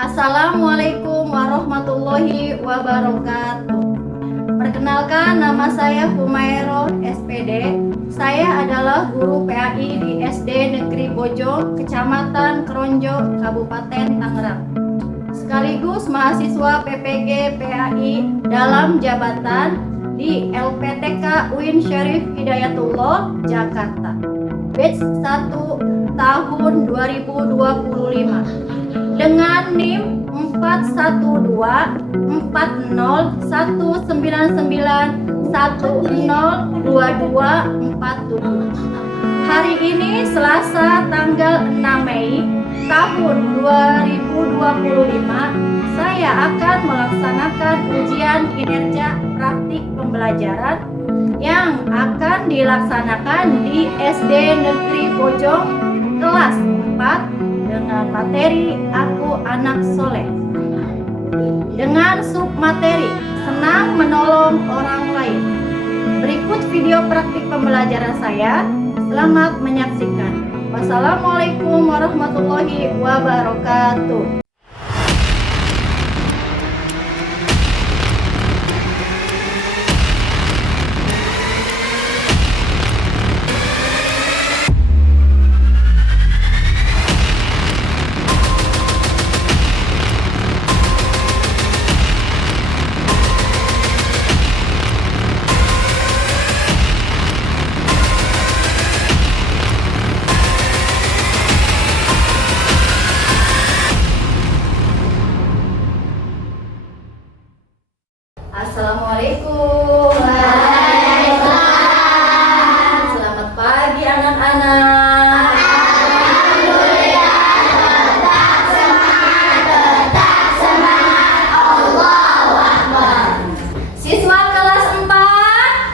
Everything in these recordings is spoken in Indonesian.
Assalamualaikum warahmatullahi wabarakatuh. Perkenalkan, nama saya Humairo SPD. Saya adalah guru PAI di SD Negeri Bojong, Kecamatan Kronjo, Kabupaten Tangerang. Sekaligus mahasiswa PPG PAI dalam jabatan di LPTK UIN Syarif Hidayatullah, Jakarta. Batch 1 tahun 2025. Dengan NIM 412-41991002247. Hari ini Selasa tanggal 6 Mei tahun 2025, saya akan melaksanakan ujian kinerja praktik pembelajaran yang akan dilaksanakan di SD Negeri Bojong kelas 4 dengan materi Aku Anak Soleh, dengan submateri senang menolong orang lain. Berikut video praktik pembelajaran saya. Selamat menyaksikan. Wassalamualaikum warahmatullahi wabarakatuh. Assalamualaikum. Waalaikumsalam. Selamat pagi anak-anak. Alhamdulillah, tetap semangat, Allahu Akbar. Siswa kelas 4.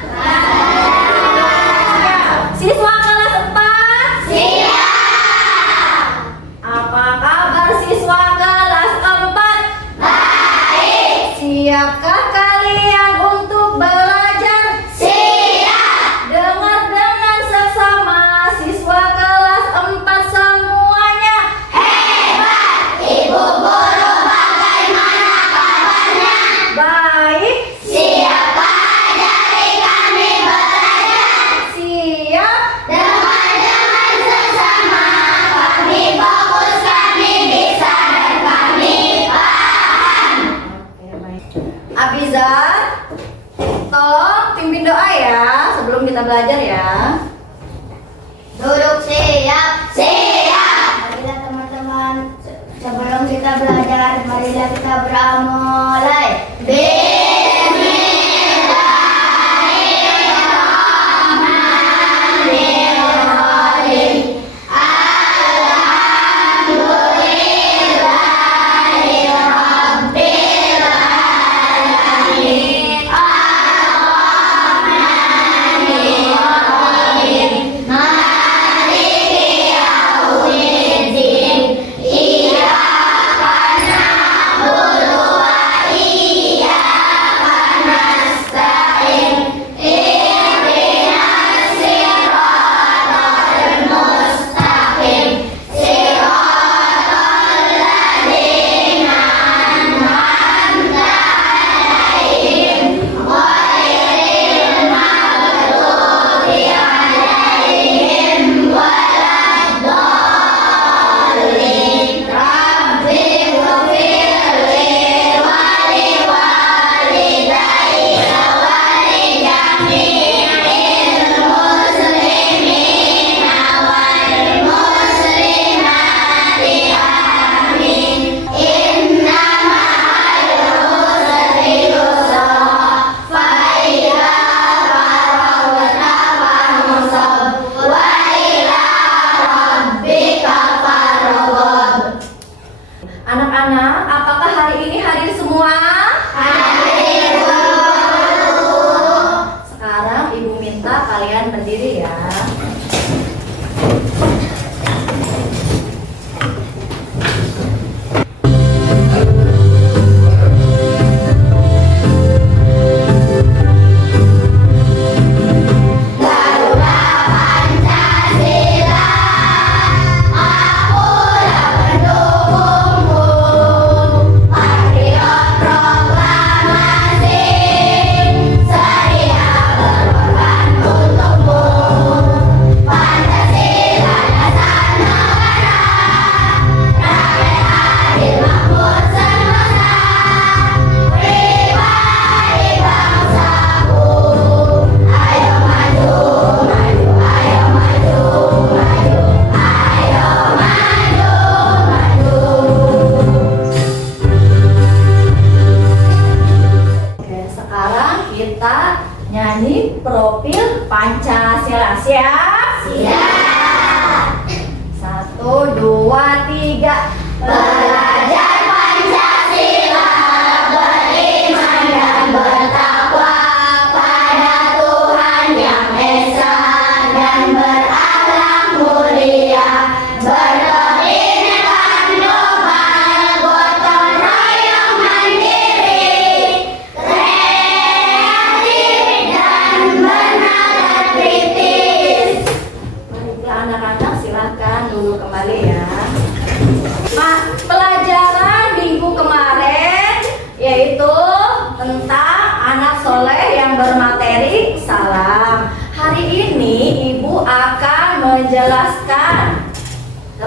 Siswa kelas 4. Siap. Apa kabar siswa kelas 4? Baik. Siapkah kalian untuk belajar? Siap. Dengar seksama siswa kelas 4 semuanya. Hebat. Ibu guru bagaimana kabarnya? Baik. Siapa dari kami belajar? Siap. Dengan sesama kami fokus, kami bisa dan kami paham. Oke, baik. Abizar, tolong pimpin doa ya sebelum kita belajar ya. Duduk siap. Siap. Marilah teman-teman, sebelum kita belajar, marilah kita mulai. Bismillahirrahmanirrahim. Alhamdulillahirabbil alamin. Ar-Rahmanirrahim. Maliki yaumiddin. Iyyaka na'budu wa iyyaka nasta'in. Ihdinas siratal mustaqim. Siratal ladzina an'amta 'alaihim ghairil maghdubi 'alaihim waladdallin. Rabbi ighfirli wa liwalidayya wa lijami'il muslimina wal muslimati. Amin. Inna ma'al usri yusra, fa idza faragta fansab, wa ila rabbika farghab. Anak-anak, apakah hari ini hadir semua? Hadir guru. Sekarang ibu minta kalian berdiri ya. Garuda Pancasila, akulah pendukungmu.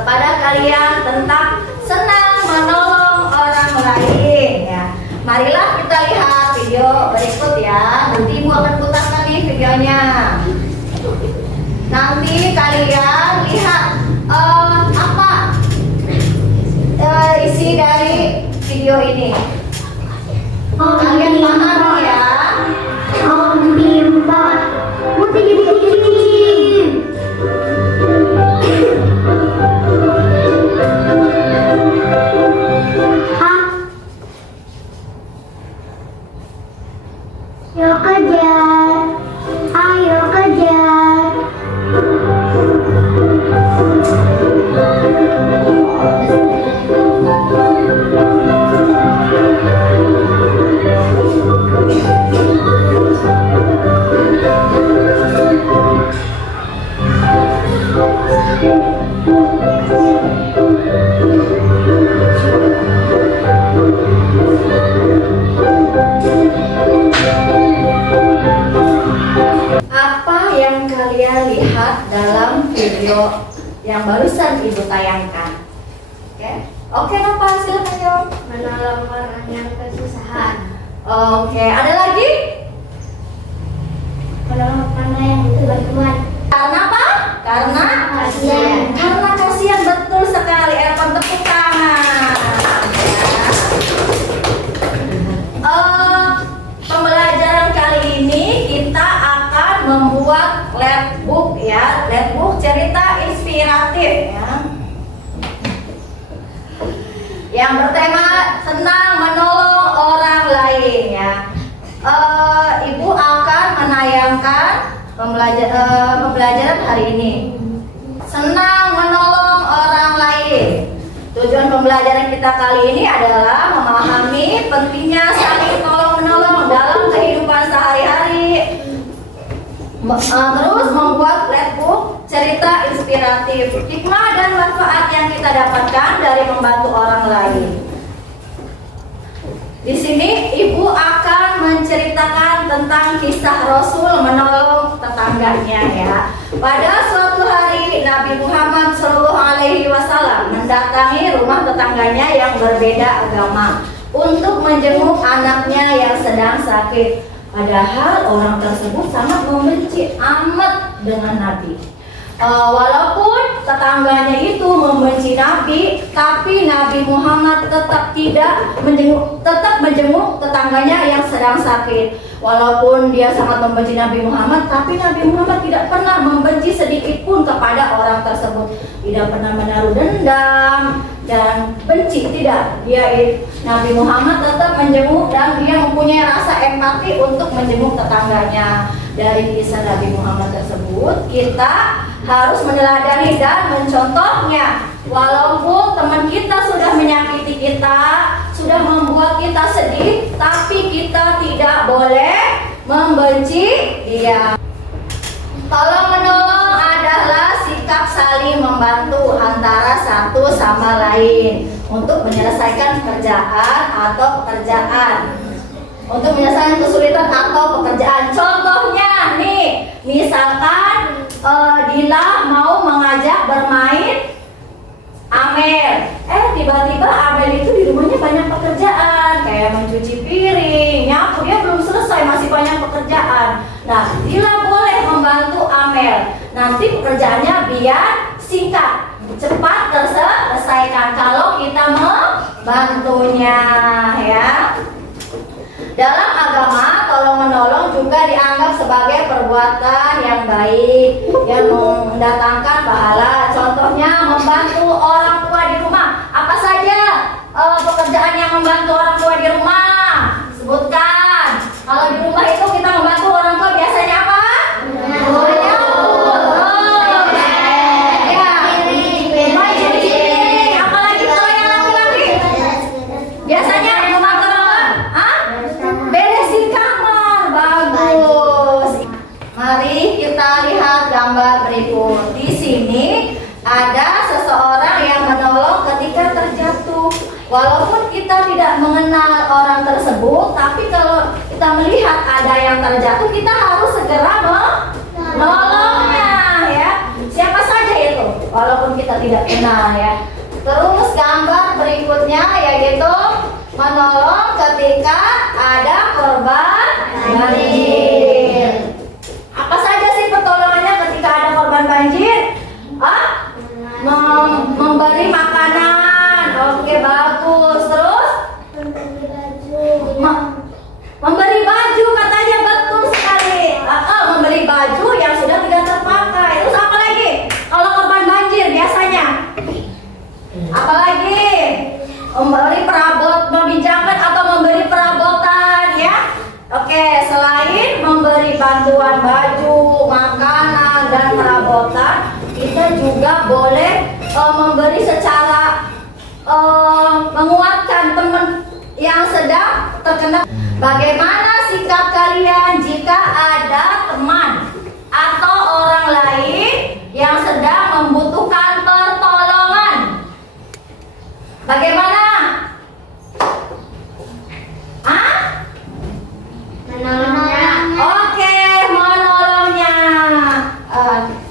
kepada kalian tentang senang menolong orang lain ya. Marilah kita lihat video berikut ya. Nanti Ibu akan putarkan nih videonya. Nanti kalian lihat apa isi dari video ini. Kalian paham ya? Om Bimba, Ayo kejar, ayo kejar. Apa yang kalian lihat dalam video yang barusan Ibu tayangkan? Oke, Nova, silakan jawab. Menolong orang yang kesusahan. Oke, ada lagi? Menolong orang yang butuh bantuan. Karena apa? Karena Kasihan. Karena kasihan, betul sekali. Erpan tepuk tangan. Pembelajaran kali ini kita akan membuat labbook ya, labbook cerita inspiratif ya. Yang bertema senang menolong orang lain ya. Ibu akan menayangkan pembelajaran hari ini. Senang menolong orang lain. Tujuan pembelajaran kita kali ini adalah memahami pentingnya saling tolong-menolong dalam kehidupan sehari-hari. Terus membuat labbook cerita inspiratif, hikmah dan manfaat yang kita dapatkan dari membantu orang lain. Di sini Ibu akan menceritakan tentang kisah Rasul menolong tetangganya ya. Pada suatu hari Nabi Muhammad SAW mendatangi rumah tetangganya yang berbeda agama untuk menjenguk anaknya yang sedang sakit. Padahal orang tersebut sangat membenci amat dengan Nabi. Walaupun tetangganya itu membenci Nabi, tapi Nabi Muhammad tetap menjenguk tetangganya yang sedang sakit. Walaupun dia sangat membenci Nabi Muhammad, tapi Nabi Muhammad tidak pernah membenci sedikit pun kepada orang tersebut. Tidak pernah menaruh dendam dan benci, tidak. Nabi Muhammad tetap menjenguk dan dia mempunyai rasa empati untuk menjenguk tetangganya. Dari kisah Nabi Muhammad tersebut, kita harus meneladani dan mencontohnya. Walaupun teman kita sudah menyakiti kita, sudah membuat kita sedih, tapi kita tidak boleh membenci dia. Tolong menolong adalah sikap saling membantu antara satu sama lain untuk menyelesaikan pekerjaan atau pekerjaan. Untuk menyelesaikan kesulitan atau pekerjaan. Contohnya nih, misalkan Dila mau mengajak bermain Amel. Tiba-tiba Amel itu di rumahnya banyak pekerjaan, kayak mencuci piring, nyapu, dia belum selesai, masih banyak pekerjaan. Nah, Dila boleh membantu Amel. Nanti pekerjaannya biar singkat, cepat terselesaikan kalau kita membantunya ya. Dalam agama, tolong-menolong juga dianggap sebagai perbuatan yang baik yang mendatangkan pahala. Contohnya membantu orang tua di rumah. Apa saja pekerjaan yang membantu orang tua di rumah? Sebutkan. Kalau di rumah itu kita membantu orang tua biasanya apa? Apalagi kalau yang laki-laki? Biasanya membantu beresin kamar. Bagus. Mari kita lihat gambar berikut. Di sini ada seseorang yang menolong ketika terjatuh. Walaupun kita tidak mengenal orang tersebut, tapi kalau kita melihat ada yang terjatuh, kita harus segera menolongnya ya. Siapa saja itu? walaupun kita tidak kenal ya. Terus gambar berikutnya yaitu menolong ketika ada korban banjir. Apa saja sih pertolongannya ketika ada korban banjir? Memberi makanan. Oke, bagus. Terus memberi baju, katanya betul sekali. Memberi baju yang sudah tidak terpakai. Terus apa lagi? Kalau korban banjir biasanya apa lagi? Memberi perabot, meminjamkan atau memberi perabotan ya. Oke, selain memberi bantuan baju, makanan dan perabotan, kita juga boleh memberi secara menguatkan teman yang sedang terkena. Bagaimana sikap kalian jika ada teman atau orang lain yang sedang membutuhkan pertolongan? Bagaimana? Menolongnya. Oke, menolongnya.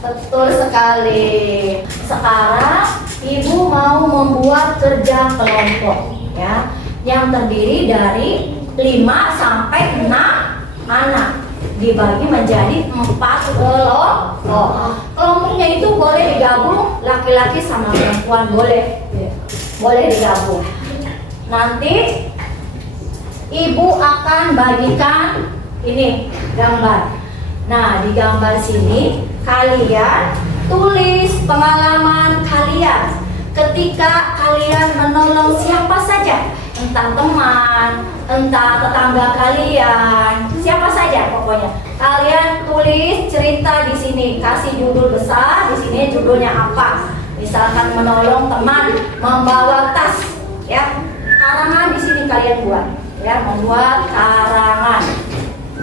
Betul sekali. Sekarang ibu mau membuat kerja kelompok ya, yang terdiri dari 5 sampai 6 anak, dibagi menjadi 4 kelompok. Kelompoknya itu boleh digabung laki-laki sama perempuan, boleh digabung. Nanti ibu akan bagikan ini gambar. Nah, di gambar sini kalian tulis pengalaman kalian ketika kalian menolong siapa saja, entah teman, entah tetangga kalian, siapa saja pokoknya. Kalian tulis cerita di sini, kasih judul besar, di sini judulnya apa. Misalkan menolong teman membawa tas, ya. Karangan di sini kalian buat, ya, membuat karangan.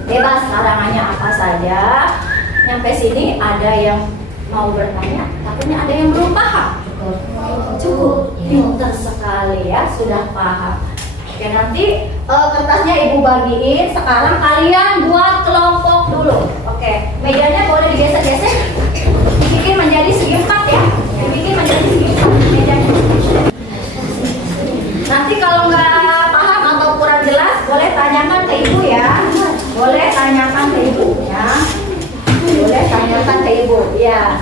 Bebas karangannya apa saja. Nyampe sini ada yang mau bertanya, takutnya ada yang belum paham. Cukup, pintar sekali ya, sudah paham. Oke, nanti kertasnya ibu bagiin. Sekarang kalian buat kelompok dulu. Oke, mejanya boleh digesek-gesek, dibikin menjadi segi 4 ya. Dibikin menjadi segi 4 mejanya. Nanti kalau nggak paham atau kurang jelas, boleh tanyakan ke ibu ya. Boleh tanyakan ke ibu ya. Boleh tanyakan ke ibu ya.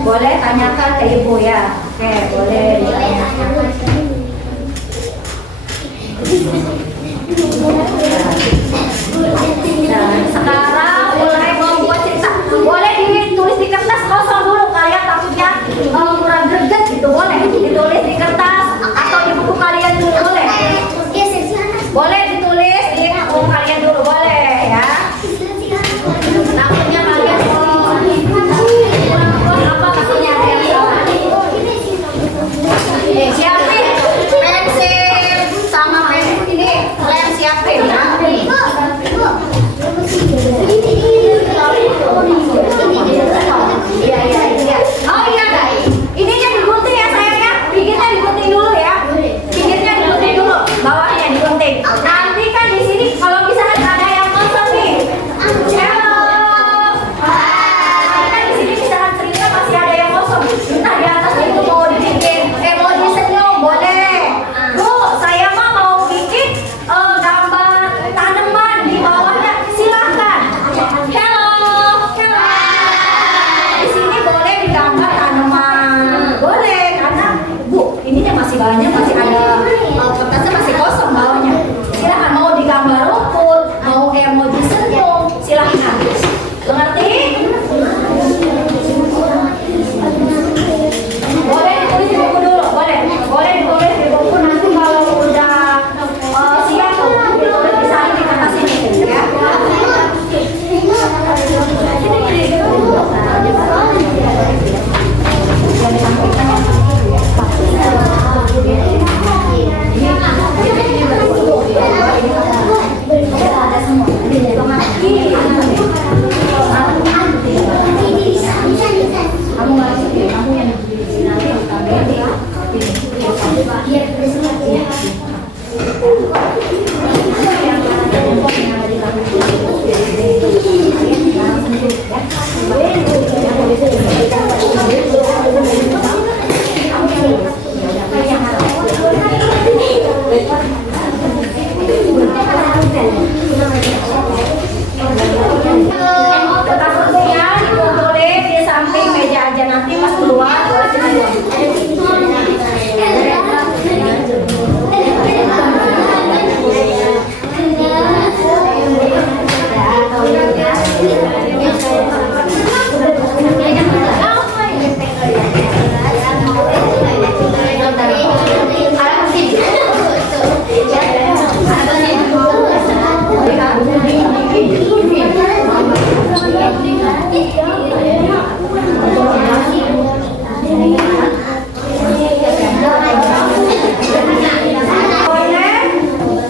Boleh tanyakan ke ibu ya. Oke, boleh ditanyakan. Nah, sekarang mulai membuat cerita. Boleh ditulis di kertas kosong dulu, kalian takutnya kurang greget gitu. Boleh ditulis di kertas atau di buku kalian dulu, boleh. Boleh ditulis di buku kalian dulu, boleh ya. Takutnya kalian kurang apa, takutnya ada yang salah. Siapin pensil sama pen ini. Kertas putihnya dikumpulin di samping meja aja, nanti pas keluar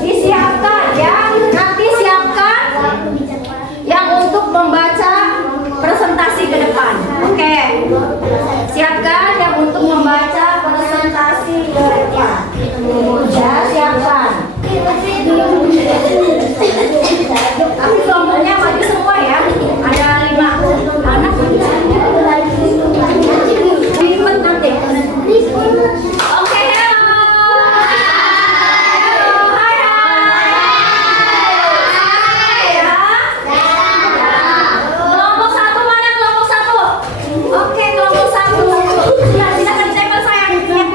disiapkan ya, nanti siapkan yang untuk membaca presentasi ke depan. Oke, siapkan yang untuk membaca presentasi ke depan. Ya, siapkan. Tapi kelompoknya maju semua ya. Ada 5 anak. Ribet nanti. Oke, hello. Hello, hai hai. Ya. Kelompok 1 mana kelompok 1? Oke, kelompok 1. Ya, silakan tempel saya. Tempel.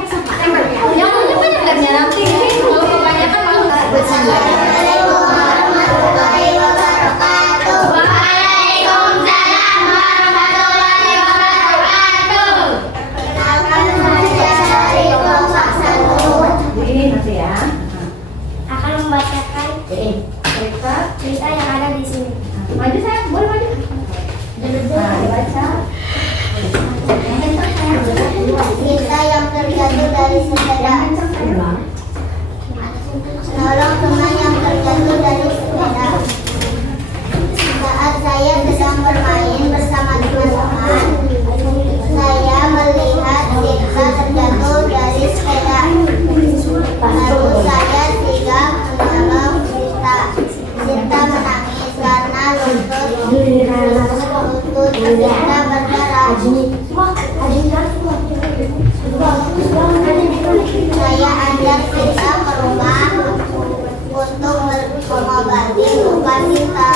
Jangan banyak lemnya nanti. Kalau kebanyakan malu nggak bersama. Akan membacakan cerita yang ada di sini. Maju saya, boleh maju. Nah, dibaca. Cerita yang terjatuh dari sepeda. Menolong teman yang terjatuh dari sepeda. Saat saya sedang bermain bersama teman-teman, saya melihat Sinta terjatuh dari sepeda. Lalu saya sigap menolong Sinta. Sinta menangis karena lutut Sinta berdarah. Saya ajak Sinta ke rumah untuk mengobati luka Sinta.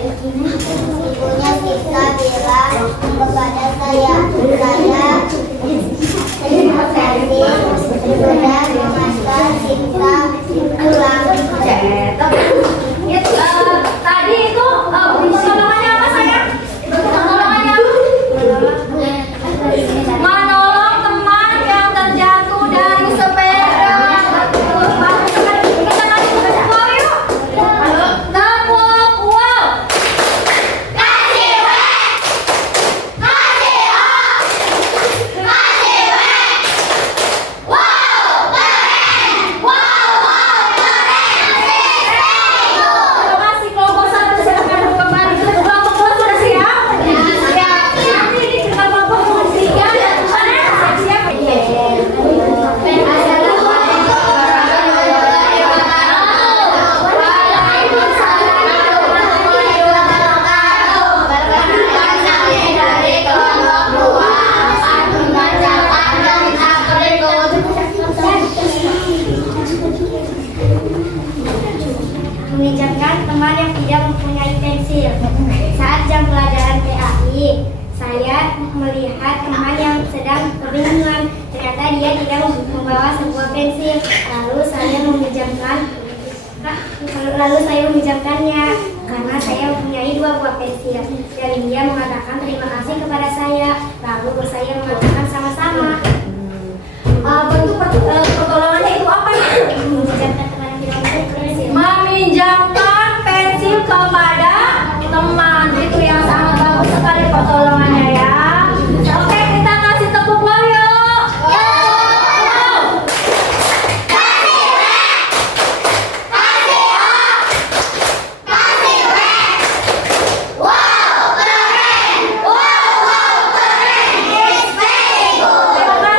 Ibunya Sinta bilang kepada saya terima kasih sudah mengantar Sinta pulang. Tadi itu pertolongannya apa sayang? Pertolongannya apa? Menolong teman yang terjatuh dari sepeda. Bagus sekali. Kita kasih tepuk yuk. Tepuk wow. Kasih wow keren. Wow keren. Terima kasih kelompok 1 silakan kembali. Kelompok 2 sudah siap? Siap. Nanti ini kelompok 3 mana? Siap. Mengingatkan teman yang tidak mempunyai pensil. Saat jam pelajaran PAI, saya melihat teman yang sedang kebingungan. Ternyata dia tidak membawa sebuah pensil. Lalu saya meminjamkannya karena saya mempunyai 2 buah pensil. Dan dia mengatakan terima kasih kepada saya. Lalu saya mengatakan sama-sama. Bentuk pertolongannya itu apa? Meminjamkan teman yang tidak mempunyai pensil. Meminjamkan pensil kepada teman. Itu yang sangat bagus sekali pertolongannya ya. Oke, kita kasih tepuk gong yuk. Terima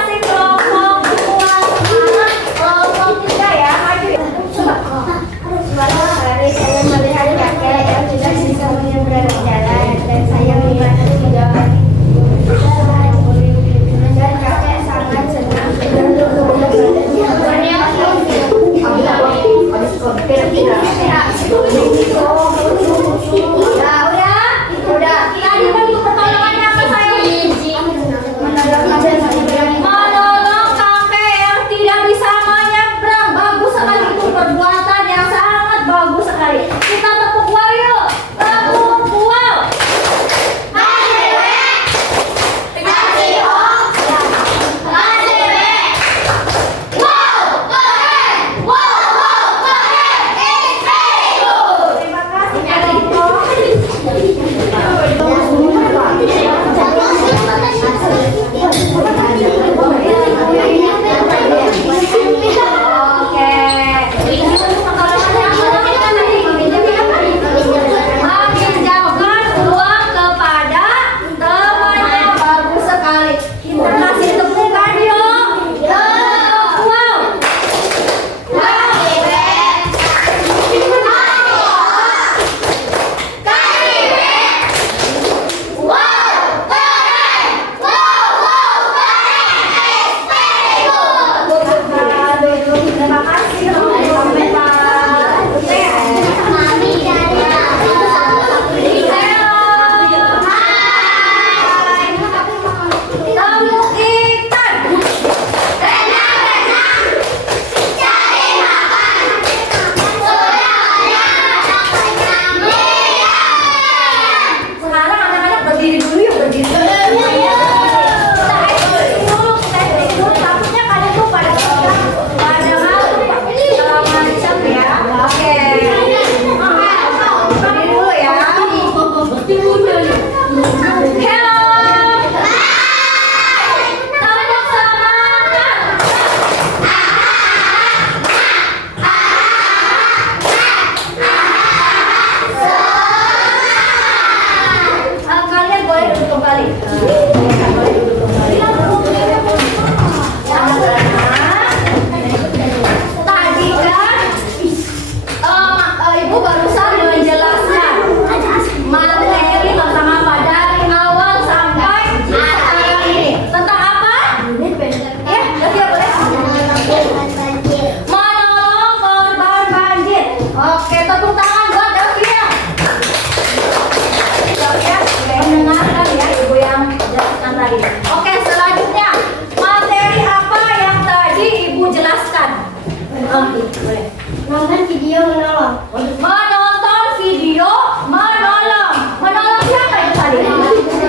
Boleh. Nonton video menolong. Menonton video menolong. Menolong siapa itu tadi?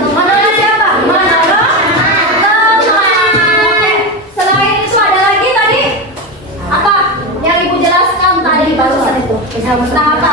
Menolong siapa? Menolong teman. Oke. Selain itu ada lagi tadi? Apa yang ibu jelaskan tadi barusan itu? Bisa apa?